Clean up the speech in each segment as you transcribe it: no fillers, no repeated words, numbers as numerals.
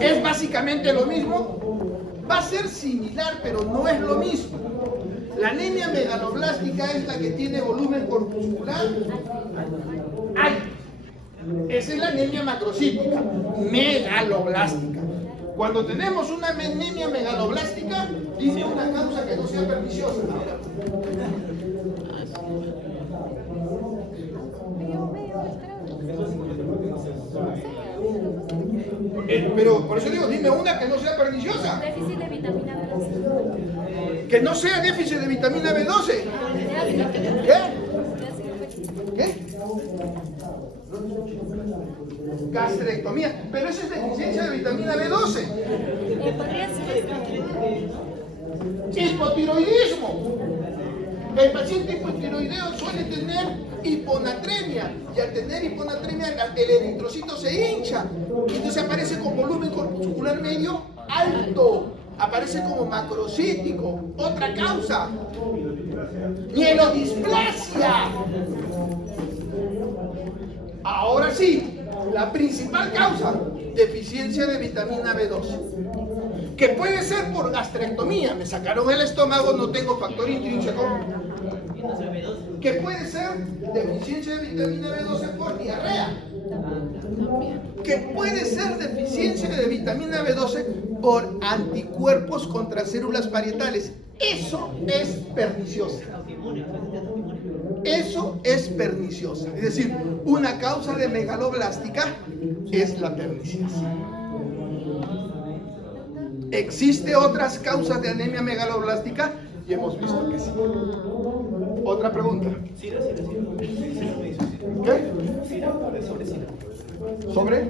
¿Es básicamente lo mismo? Va a ser similar, pero no es lo mismo. La anemia megaloblástica es la que tiene volumen corpuscular alto. Esa es la anemia macrocítica, megaloblástica. Cuando tenemos una anemia megaloblástica, dime una causa que no sea perniciosa. Pero por eso digo, dime una que no sea perniciosa. Déficit de vitamina B12. Que no sea déficit de vitamina B12. ¿Qué? ¿Qué? Gastrectomía. Pero esa es deficiencia de vitamina B12. Podría ser Hipotiroidismo. El paciente hipotiroideo suele tener hiponatremia, y al tener hiponatremia el eritrocito se hincha, y entonces aparece con volumen corpuscular medio alto, aparece como macrocítico. Otra causa, mielodisplasia. Ahora sí, la principal causa, deficiencia de vitamina B12, que puede ser por gastrectomía, me sacaron el estómago, no tengo factor intrínseco. Que puede ser deficiencia de vitamina B12 por diarrea. Que puede ser deficiencia de vitamina B12 por anticuerpos contra células parietales. Eso es perniciosa. Eso es perniciosa. Es decir, una causa de megaloblástica es la perniciosa. ¿Existe otras causas de anemia megaloblástica? Y hemos visto que sí. Otra pregunta. ¿Qué? ¿Sobre?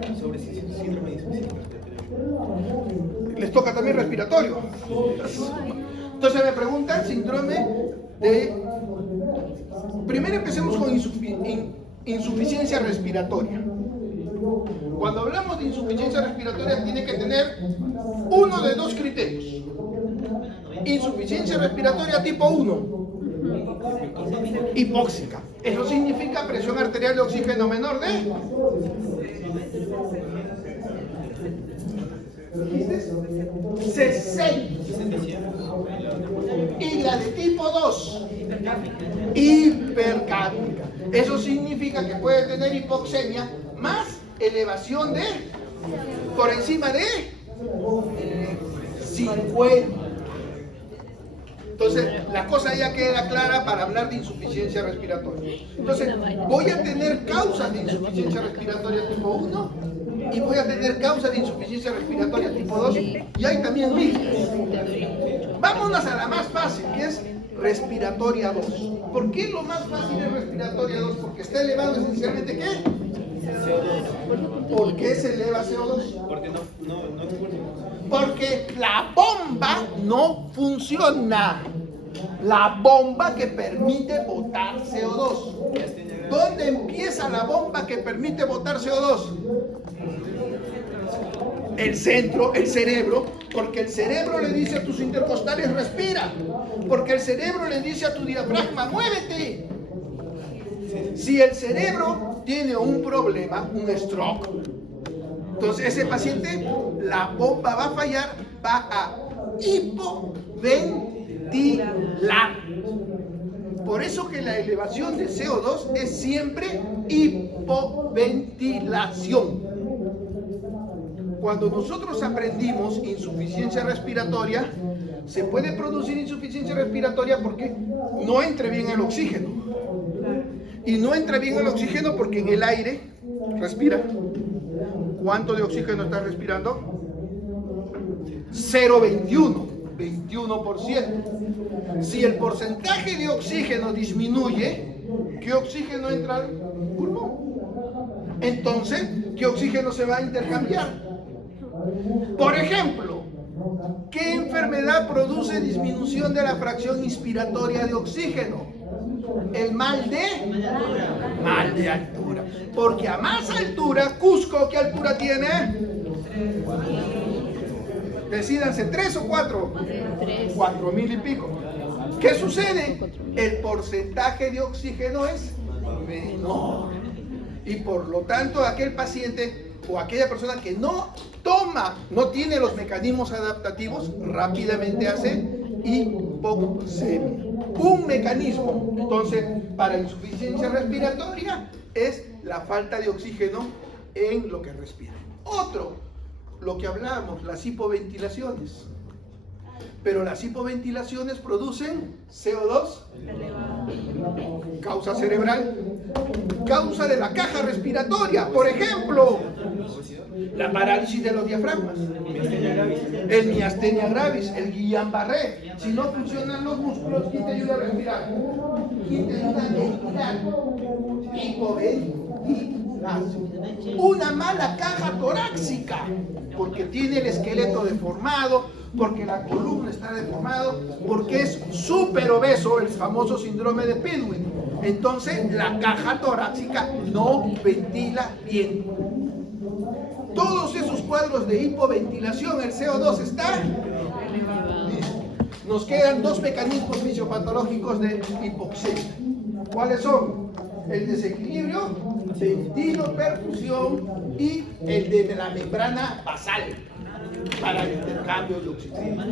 Les toca también respiratorio. Entonces me preguntan síndrome de... Primero empecemos con insuficiencia respiratoria. Cuando hablamos de insuficiencia respiratoria tiene que tener uno de dos criterios. Insuficiencia respiratoria tipo 1, hipóxica. Eso significa presión arterial de oxígeno menor de 60. Y la de tipo 2, hipercápica. Eso significa que puede tener hipoxemia más elevación de por encima de 50. Entonces, la cosa ya queda clara para hablar de insuficiencia respiratoria. Entonces, voy a tener causas de insuficiencia respiratoria tipo 1 y voy a tener causas de insuficiencia respiratoria tipo 2 y hay también mixtas. Vámonos a la más fácil, que es respiratoria 2. ¿Por qué lo más fácil es respiratoria 2? Porque está elevado esencialmente, ¿qué? CO2. ¿Por qué se eleva CO2? Porque no Porque la bomba no funciona. La bomba que permite botar CO2. ¿Dónde empieza la bomba que permite botar CO2? El centro, el cerebro, porque el cerebro le dice a tus intercostales respira, porque el cerebro le dice a tu diafragma muévete. Si el cerebro tiene un problema, un stroke, entonces ese paciente, la bomba va a fallar, va a hipoventilar. Por eso que la elevación de CO2 es siempre hipoventilación. Cuando nosotros aprendimos insuficiencia respiratoria, se puede producir insuficiencia respiratoria porque no entra bien el oxígeno. Y no entra bien el oxígeno porque en el aire respira. ¿Cuánto de oxígeno estás respirando? 0,21, 21%. Si el porcentaje de oxígeno disminuye, ¿qué oxígeno entra al pulmón? Entonces, ¿qué oxígeno se va a intercambiar? Por ejemplo, ¿qué enfermedad produce disminución de la fracción inspiratoria de oxígeno? El mal de altura. Porque a más altura, Cusco, ¿qué altura tiene? Decídanse, 3 o 4. 4.000 y pico. ¿Qué sucede? El porcentaje de oxígeno es menor. Y por lo tanto, aquel paciente o aquella persona que no toma, no tiene los mecanismos adaptativos, rápidamente hace hipoxemia. Un mecanismo, entonces, para insuficiencia respiratoria es la falta de oxígeno en lo que respira. Otro, lo que hablábamos, las hipoventilaciones. Pero las hipoventilaciones producen CO2, causa cerebral, causa de la caja respiratoria, por ejemplo, la parálisis de los diafragmas, el miastenia gravis, el Guillain-Barré. Si no funcionan los músculos, ¿quién te ayuda a respirar? ¿Quién te ayuda a ventilar? Hipoventilación. Una mala caja torácica, porque tiene el esqueleto deformado, porque la columna está deformado, porque es súper obeso, el famoso síndrome de Pittsburgh. Entonces la caja torácica no ventila bien. Todos esos cuadros de hipoventilación, el CO2 está listo. Nos quedan dos mecanismos fisiopatológicos de hipoxemia. ¿Cuáles son? El desequilibrio, ventilo-perfusión y el de la membrana basal para el intercambio de oxígeno.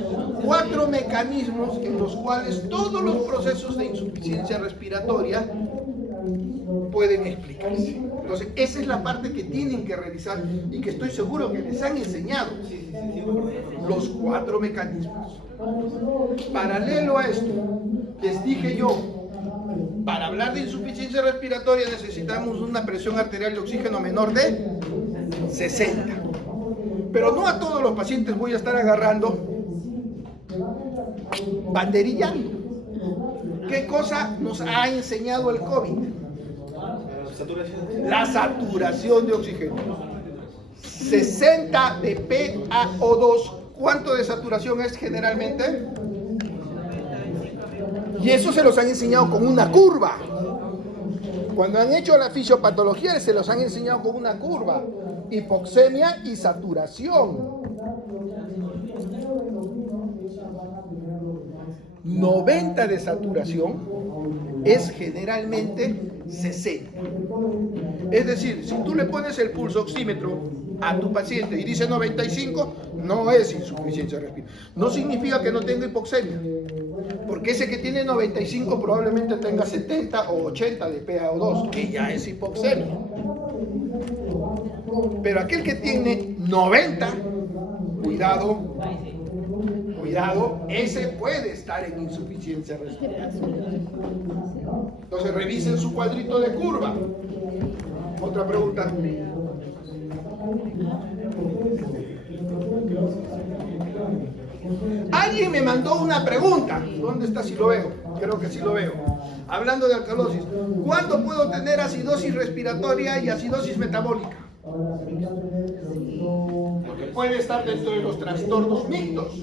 4 mecanismos en los cuales todos los procesos de insuficiencia respiratoria pueden explicarse. Entonces, esa es la parte que tienen que revisar y que estoy seguro que les han enseñado. Los 4 mecanismos. Paralelo a esto, les dije yo, para hablar de insuficiencia respiratoria necesitamos una presión arterial de oxígeno menor de 60. Pero no a todos los pacientes voy a estar agarrando banderillando. ¿Qué cosa nos ha enseñado el COVID? La saturación de oxígeno. 60 de PaO2. ¿Cuánto de saturación es generalmente? Y eso se los han enseñado con una curva. Cuando han hecho la fisiopatología se los han enseñado con una curva. Hipoxemia y saturación. 90 de saturación es generalmente 60. Es decir, si tú le pones el pulso oxímetro a tu paciente y dice 95, no es insuficiencia respiratoria. No significa que no tenga hipoxemia, porque ese que tiene 95 probablemente tenga 70 o 80 de PaO2, que ya es hipoxemia. Pero aquel que tiene 90, cuidado, ese puede estar en insuficiencia respiratoria. Entonces revisen su cuadrito de curva. Otra pregunta. Alguien me mandó una pregunta. ¿Dónde está? Si lo veo. Creo que sí lo veo. Hablando de alcalosis. ¿Cuándo puedo tener acidosis respiratoria y acidosis metabólica? Porque puede estar dentro de los trastornos mixtos.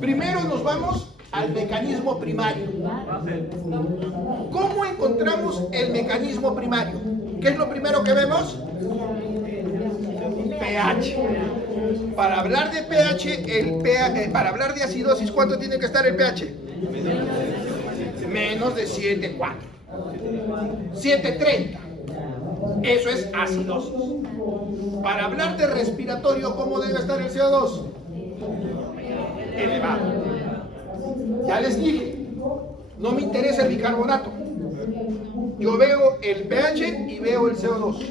Primero nos vamos al mecanismo primario. ¿Cómo encontramos el mecanismo primario? ¿Qué es lo primero que vemos? pH. Para hablar de pH, para hablar de acidosis, ¿cuánto tiene que estar el pH? Menos de 7,4. 7,30. Eso es acidosis. Para hablar de respiratorio, ¿cómo debe estar el CO2? Elevado. Ya les dije, no me interesa el bicarbonato. Yo veo el pH y veo el CO2.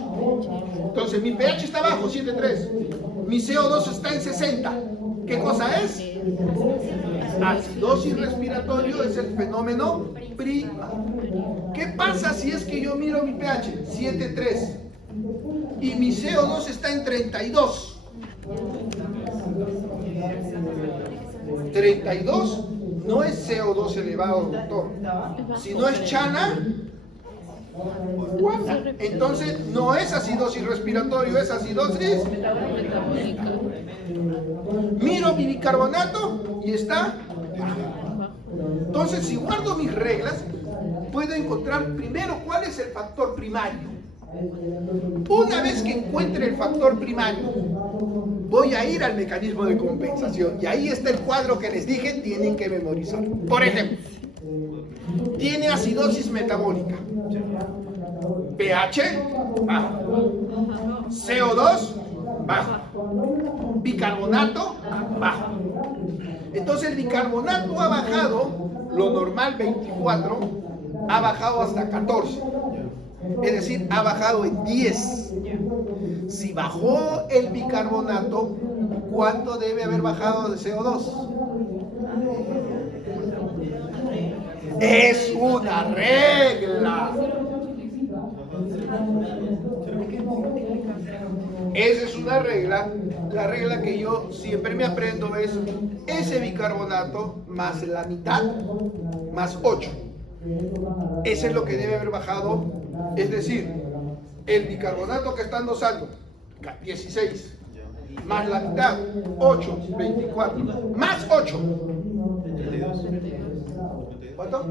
Entonces mi pH está bajo, 7,3. Mi CO2 está en 60. ¿Qué cosa es? Acidosis respiratorio es el fenómeno primario. ¿Qué pasa si es que yo miro mi pH? 7,3. Y mi CO2 está en 32. 32 no es CO2 elevado, doctor. Si no es chana, entonces no es acidosis respiratorio, es acidosis. Miro mi bicarbonato y está. Entonces, si guardo mis reglas, puedo encontrar primero cuál es el factor primario. Una vez que encuentre el factor primario, voy a ir al mecanismo de compensación. Y ahí está el cuadro que les dije, tienen que memorizar. Por ejemplo, tiene acidosis metabólica. pH bajo, CO2 bajo, bicarbonato bajo. Entonces el bicarbonato ha bajado, lo normal 24, ha bajado hasta 14. Es decir, ha bajado en 10. Si bajó el bicarbonato, ¿cuánto debe haber bajado de CO2? Es una regla. Esa es una regla. La regla que yo siempre me aprendo es ese bicarbonato más la mitad, más 8. Ese es lo que debe haber bajado. Es decir, el bicarbonato que están dosando, 16, más la mitad, 8, 24, más 8. ¿Cuánto?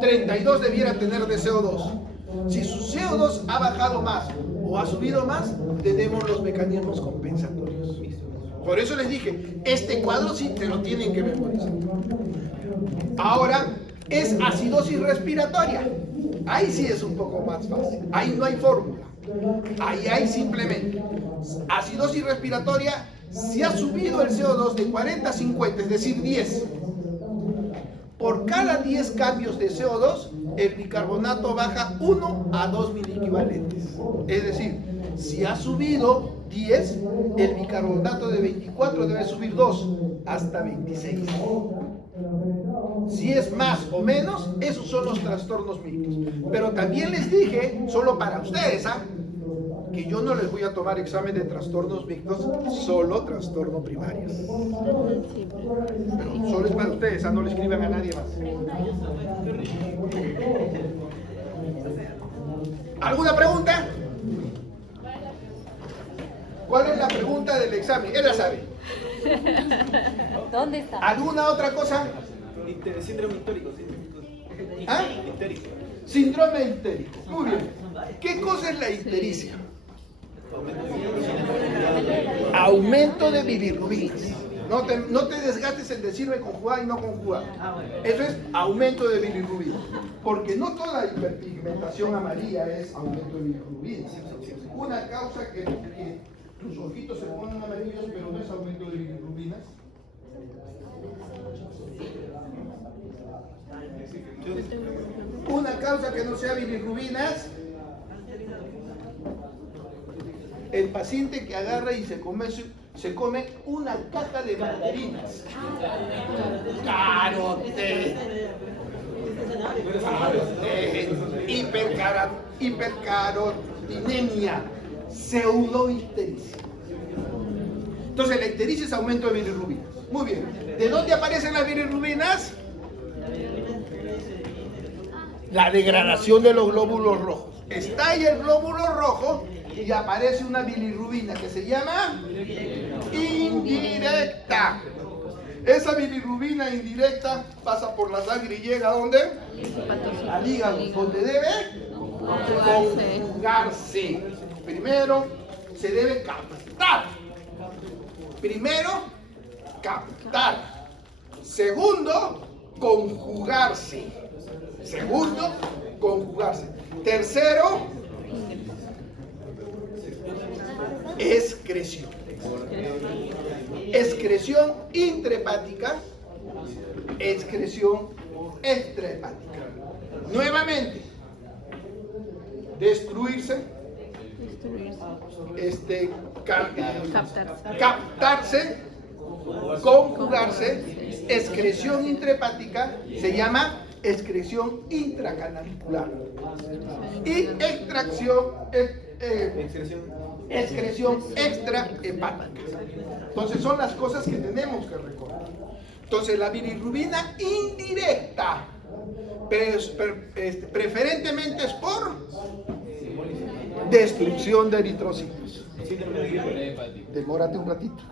32 debiera tener de CO2. Si su CO2 ha bajado más o ha subido más, tenemos los mecanismos compensatorios. Por eso les dije, este cuadro sí te lo tienen que memorizar. Ahora, es acidosis respiratoria. Ahí sí es un poco más fácil. Ahí no hay fórmula. Ahí hay simplemente acidosis respiratoria. Si ha subido el CO2 de 40 a 50, es decir, 10. Por cada 10 cambios de CO2, el bicarbonato baja 1 a 2 miliequivalentes. Es decir, si ha subido 10, el bicarbonato de 24 debe subir 2 hasta 26. Si es más o menos, esos son los trastornos mixtos. Pero también les dije, solo para ustedes, que yo no les voy a tomar examen de trastornos mixtos, solo trastornos primarios. Pero solo es para ustedes, no le escriban a nadie más. ¿Alguna pregunta? ¿Cuál es la pregunta del examen? Él la sabe. ¿Dónde está? ¿Alguna otra cosa? Síndrome histórico. ¿Ah? Histérico. Síndrome histérico. Muy bien. ¿Qué cosa es la histericia? Aumento de bilirrubinas. No te desgastes en decirme conjugada y no conjugada. Eso es aumento de bilirrubinas. Porque no toda hiperpigmentación amarilla es aumento de bilirrubinas. Una causa que tus ojitos se ponen amarillos, pero no es aumento de bilirrubinas. Una causa que no sea bilirrubinas, el paciente que agarra y se come una caja de mandarinas. Carote, hipercarotinemia, pseudohistericia. Entonces la histericia es aumento de bilirrubinas. Muy bien. ¿De dónde aparecen las bilirrubinas? La degradación de los glóbulos rojos. Estalla el glóbulo rojo y aparece una bilirrubina que se llama indirecta. Esa bilirrubina indirecta pasa por la sangre y llega ¿a dónde? Al hígado, donde debe conjugarse. Primero se debe captar. Segundo, conjugarse. Tercero, excreción. Excreción intrahepática, excreción extrahepática. Nuevamente, destruirse, captarse, conjugarse. Excreción intrahepática se llama excreción intracanalicular. Y excreción extrahepática. Entonces son las cosas que tenemos que recordar. Entonces la bilirrubina indirecta, preferentemente es por destrucción de eritrocitos. Demórate un ratito.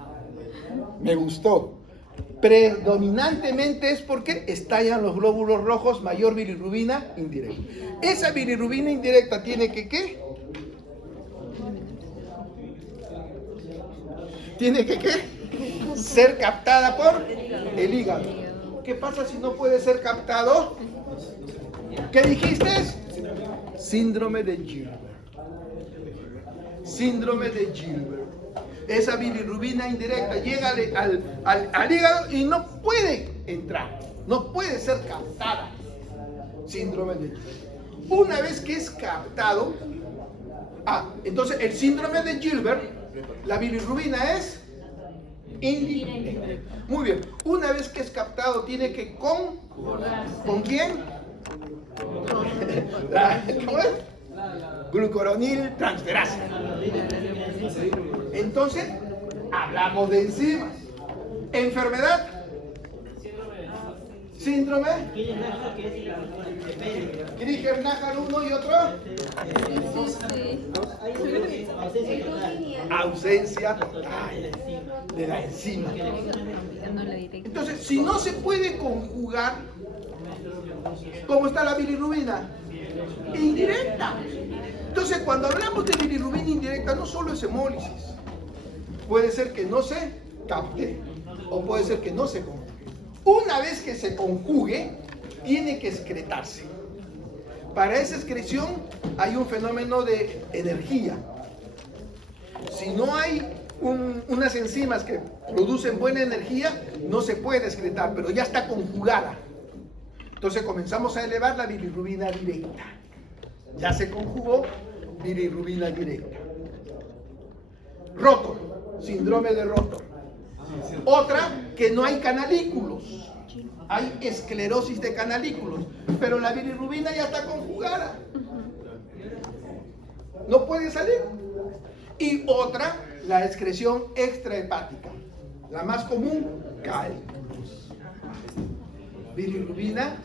Me gustó. Predominantemente es porque estallan los glóbulos rojos, mayor bilirrubina indirecta. Esa bilirrubina indirecta tiene que ¿qué? Tiene que ¿qué? Ser captada por el hígado. ¿Qué pasa si no puede ser captado? ¿Qué dijiste? Síndrome de Gilbert. Síndrome de Gilbert. Esa bilirrubina indirecta llega al hígado y no puede entrar, no puede ser captada. Síndrome de Gilbert. Una vez que es captado, entonces el síndrome de Gilbert, la bilirrubina es indirecta. Muy bien, una vez que es captado tiene que ¿con quién? ¿Cómo es? Glucuronil transferasa. Entonces, hablamos de enzimas. Enfermedad. Síndrome. Krieger-Najjar 1 y otro. Ausencia total de la enzima. Entonces, si no se puede conjugar, ¿cómo está la bilirrubina? Indirecta. Entonces, cuando hablamos de bilirrubina indirecta, no solo es hemólisis. Puede ser que no se capte o puede ser que no se conjugue. Una vez que se conjugue, tiene que excretarse. Para esa excreción hay un fenómeno de energía. Si no hay unas enzimas que producen buena energía, no se puede excretar, pero ya está conjugada. Entonces comenzamos a elevar la bilirrubina directa. Ya se conjugó bilirrubina directa. Rotor, síndrome de Rotor. Otra, que no hay canalículos. Hay esclerosis de canalículos, pero la bilirrubina ya está conjugada. No puede salir. Y otra, la excreción extrahepática. La más común, cálculos. Bilirrubina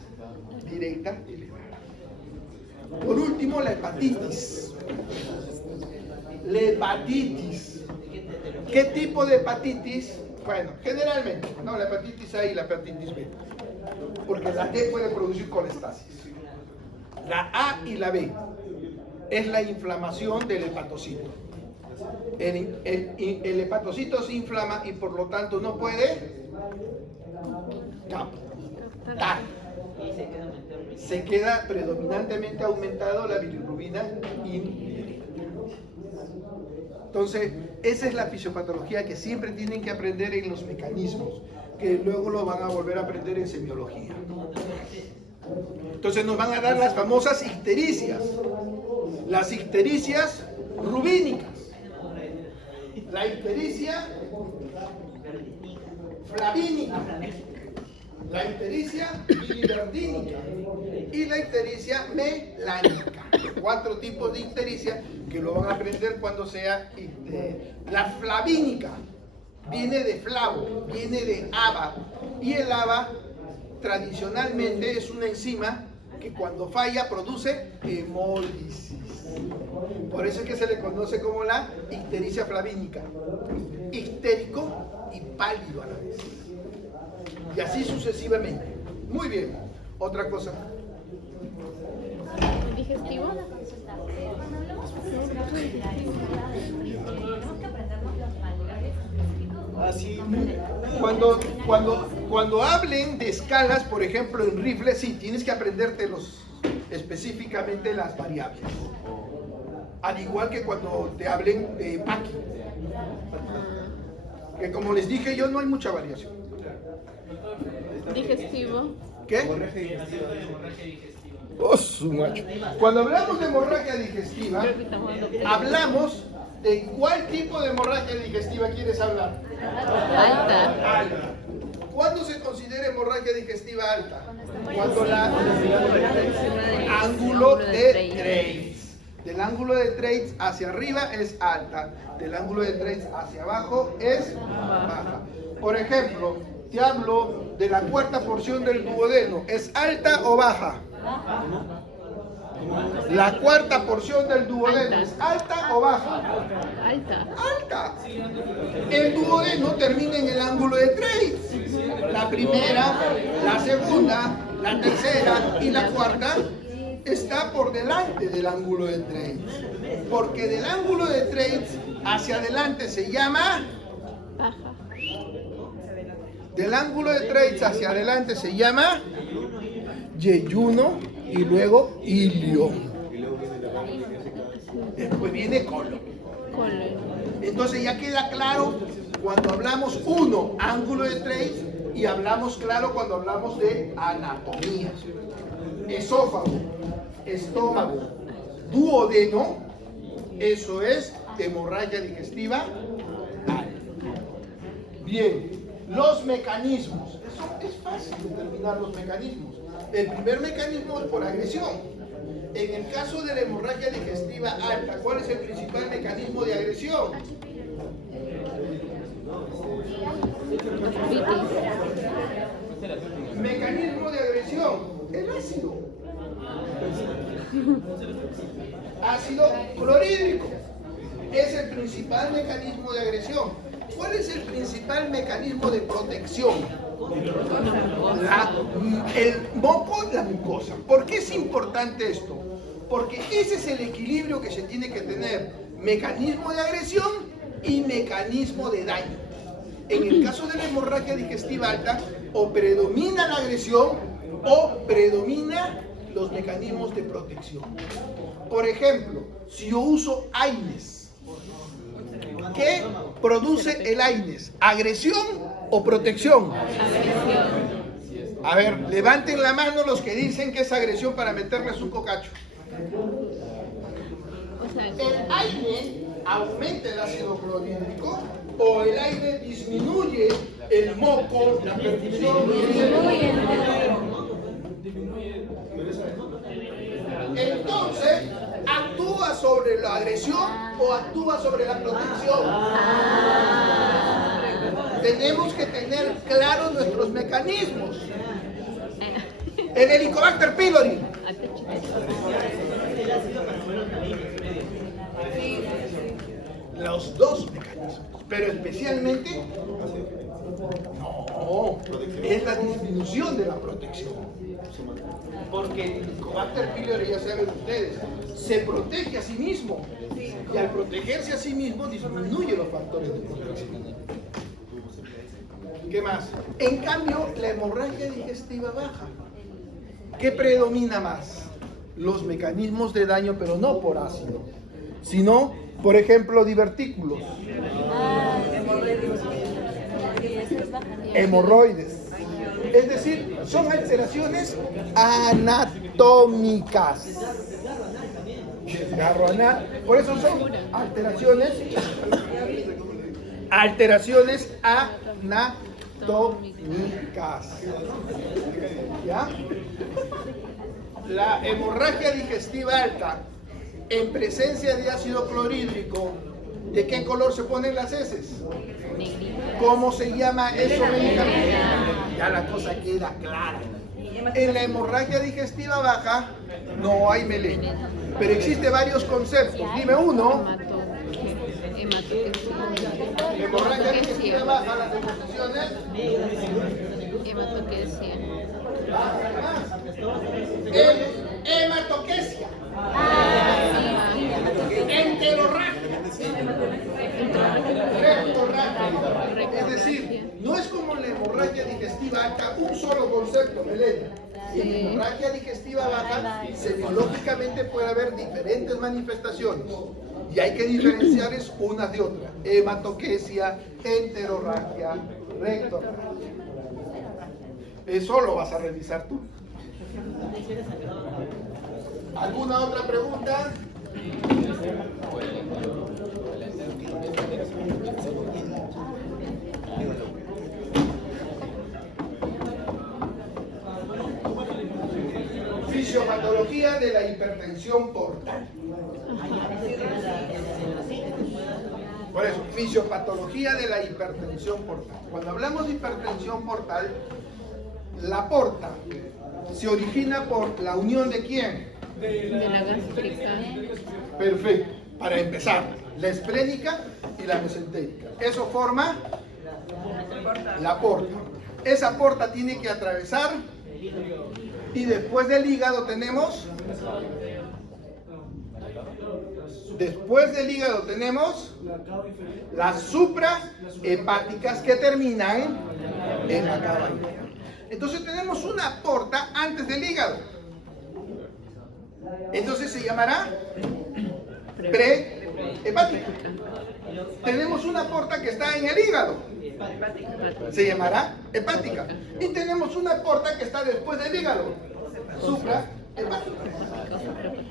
directa elevada. Por último, la hepatitis. La hepatitis. ¿Qué tipo de hepatitis? Bueno, generalmente, no, la hepatitis A y la hepatitis B. Porque la D puede producir colestasis. La A y la B es la inflamación del hepatocito. El hepatocito se inflama y por lo tanto no puede captar. Se queda predominantemente aumentado la bilirrubina indirecta. Entonces, esa es la fisiopatología que siempre tienen que aprender en los mecanismos, que luego lo van a volver a aprender en semiología. Entonces nos van a dar las famosas ictericias, las ictericias rubínicas, la ictericia flavínica, la ictericia biliverdínica y la ictericia melánica. 4 tipos de ictericia que lo van a aprender cuando sea la flavínica. Viene de flavo, viene de haba, y el haba tradicionalmente es una enzima que cuando falla produce hemólisis. Por eso es que se le conoce como la ictericia flavínica. Ictérico y pálido a la vez. Y así sucesivamente. Muy bien. Otra cosa. ¿Digestivo? Cuando hablamos de la tenemos que aprendernos los valores específicos. Cuando hablen de escalas, por ejemplo, en rifle, sí, tienes que aprenderte específicamente las variables. Al igual que cuando te hablen de Paki. Que como les dije yo, no hay mucha variación. Digestivo. ¿Qué? Oh, su macho. Cuando hablamos de hemorragia digestiva, hablamos de cuál tipo de hemorragia digestiva quieres hablar. Alta. Alta. ¿Cuándo se considera hemorragia digestiva alta? Cuando la ángulo de Treitz. Del ángulo de Treitz hacia arriba es alta, del ángulo de Treitz hacia abajo es baja. Por ejemplo, te hablo de la cuarta porción del duodeno, ¿es alta o baja? La cuarta porción del duodeno, ¿es alta o baja? Alta. Alta. El duodeno termina en el ángulo de Treitz. La primera, la segunda, la tercera y la cuarta está por delante del ángulo de Treitz. Porque del ángulo de Treitz hacia adelante se llama Baja. del ángulo de Treitz hacia adelante se llama yeyuno y luego ilión. Después viene colon. Entonces ya queda claro cuando hablamos ángulo de Treitz, y hablamos claro cuando hablamos de anatomía. Esófago, estómago, duodeno, eso es hemorragia digestiva alta. Bien, los mecanismos. Eso es fácil determinar los mecanismos. El primer mecanismo es por agresión. En el caso de la hemorragia digestiva alta, ¿cuál es el principal mecanismo de agresión? Mecanismo de agresión, el ácido. Ácido clorhídrico es el principal mecanismo de agresión. ¿Cuál es el principal mecanismo de protección? El moco y la mucosa. ¿Por qué es importante esto? Porque ese es el equilibrio que se tiene que tener: mecanismo de agresión y mecanismo de daño. En el caso de la hemorragia digestiva alta, o predomina la agresión o predomina los mecanismos de protección. Por ejemplo, si yo uso AINES, ¿qué produce el AINES? ¿Agresión o protección? Agresión. A ver, levanten la mano los que dicen que es agresión para meterles un cocacho. ¿El AINE aumenta el ácido clorhídrico o el AINE disminuye el moco, la perfusión? Entonces, ¿actúa sobre la agresión o actúa sobre la protección? Tenemos que tener claros nuestros mecanismos. El Helicobacter pylori. Los dos mecanismos, pero especialmente no, es la disminución de la protección. Porque el Helicobacter pylori, ya saben ustedes, se protege a sí mismo, y al protegerse a sí mismo disminuye los factores de protección. ¿Qué más? En cambio, la hemorragia digestiva baja, ¿qué predomina más? Los mecanismos de daño, pero no por ácido, sino, por ejemplo, divertículos, hemorroides. Es decir, son alteraciones anatómicas. Desgarro anal. Por eso son alteraciones anatómicas. ¿Ya? La hemorragia digestiva alta, en presencia de ácido clorhídrico, ¿de qué color se ponen las heces? ¿Cómo se llama eso médicamente? Ya la cosa queda clara. En la hemorragia digestiva baja no hay melena, pero existen varios conceptos. Dime uno. Hemorragia digestiva baja, las deposiciones. Hematoquesia. Enterorragia. Es decir, no es como la hemorragia digestiva alta, un solo concepto, melena. Y en la hemorragia digestiva baja, semiológicamente puede haber diferentes manifestaciones. Y hay que diferenciarles unas de otras. Hematoquesia, enterorragia, rectorragia. Eso lo vas a revisar tú. ¿Alguna otra pregunta? Fisiopatología de la hipertensión portal. Por eso, fisiopatología de la hipertensión portal. Cuando hablamos de hipertensión portal, la porta se origina por la unión de ¿quién? De la gástrica. Perfecto. Para empezar, la esplénica y la mesentérica. Eso forma la porta. Esa porta tiene que atravesar, y después del hígado tenemos las suprahepáticas que terminan en la cava inferior. Entonces tenemos una porta antes del hígado. Entonces se llamará prehepática. Tenemos una porta que está en el hígado. Se llamará hepática. Y tenemos una porta que está después del hígado. Suprahepática.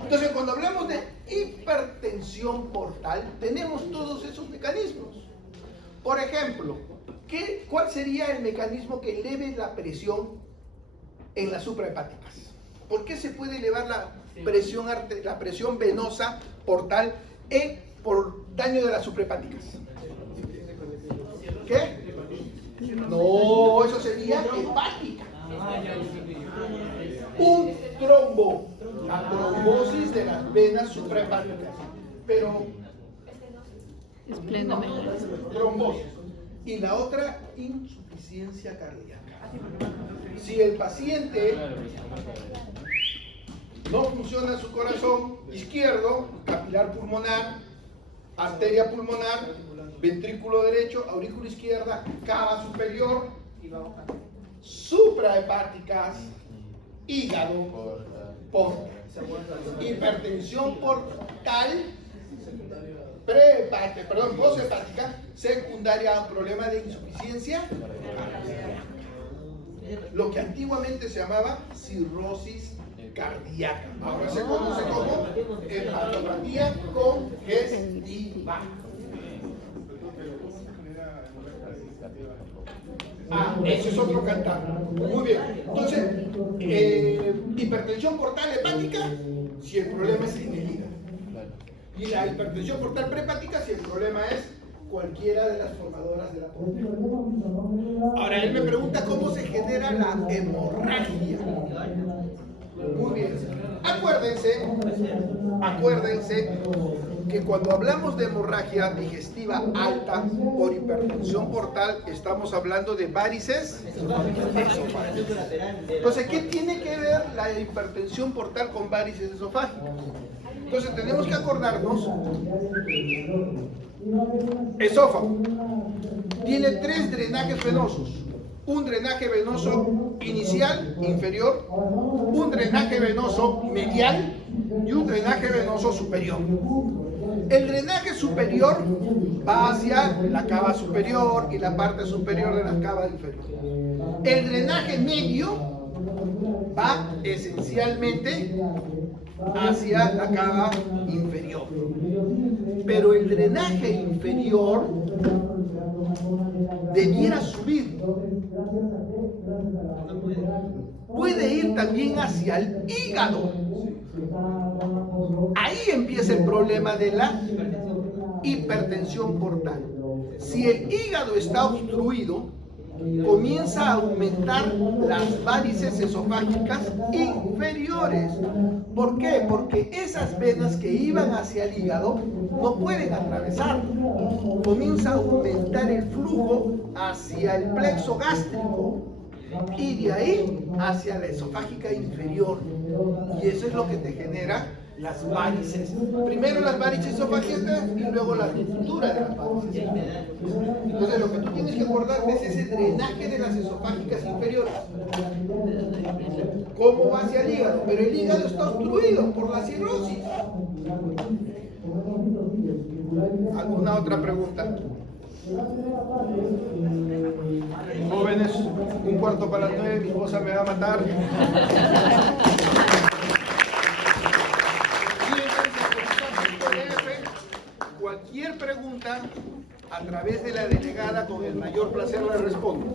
Entonces cuando hablamos de hipertensión portal, tenemos todos esos mecanismos. Por ejemplo, ¿cuál sería el mecanismo que eleve la presión en las suprahepáticas? ¿Por qué se puede elevar la presión venosa portal por daño de las suprahepáticas? ¿Qué? No, eso sería hepática. Un trombo, la trombosis de las venas suprahepáticas. Pero trombosis. Y la otra, insuficiencia cardíaca. Si el paciente no funciona su corazón izquierdo, capilar pulmonar, arteria pulmonar, ventrículo derecho, aurícula izquierda, cava superior, suprahepáticas, hígado, porta, hipertensión portal, posthepática, secundaria a un problema de insuficiencia cardíaca. Lo que antiguamente se llamaba cirrosis cardíaca. Ahora se conoce como hepatopatía congestiva. Ese es otro cantar. Muy bien. Entonces, hipertensión portal hepática, si el problema es en el hígado. Y la hipertensión portal prehepática, si el problema es cualquiera de las formadoras de la porta. Ahora, él me pregunta cómo se genera la hemorragia. Muy bien. Acuérdense que cuando hablamos de hemorragia digestiva alta por hipertensión portal, estamos hablando de varices esofágicas. Entonces, ¿qué tiene que ver la hipertensión portal con varices esofágicas? Entonces, tenemos que acordarnos, esófago tiene 3 drenajes venosos. Un drenaje venoso inicial, inferior, un drenaje venoso medial y un drenaje venoso superior. El drenaje superior va hacia la cava superior y la parte superior de la cava inferior. El drenaje medio va esencialmente hacia la cava inferior. Pero el drenaje inferior debiera subir. Puede ir también hacia el hígado. Ahí empieza el problema de la hipertensión portal. Si el hígado está obstruido, comienza a aumentar las varices esofágicas inferiores. ¿Por qué? Porque esas venas que iban hacia el hígado no pueden atravesar. Comienza a aumentar el flujo hacia el plexo gástrico y de ahí hacia la esofágica inferior. Y eso es lo que te genera las varices. Primero las varices esofágicas y luego la ruptura de las varices. Entonces lo que tú tienes que acordarte es ese drenaje de las esofágicas inferiores. ¿Cómo va hacia el hígado? Pero el hígado está obstruido por la cirrosis. ¿Alguna otra pregunta? Jóvenes, 9:15, mi esposa me va a matar. Cualquier pregunta a través de la delegada, con el mayor placer le respondo.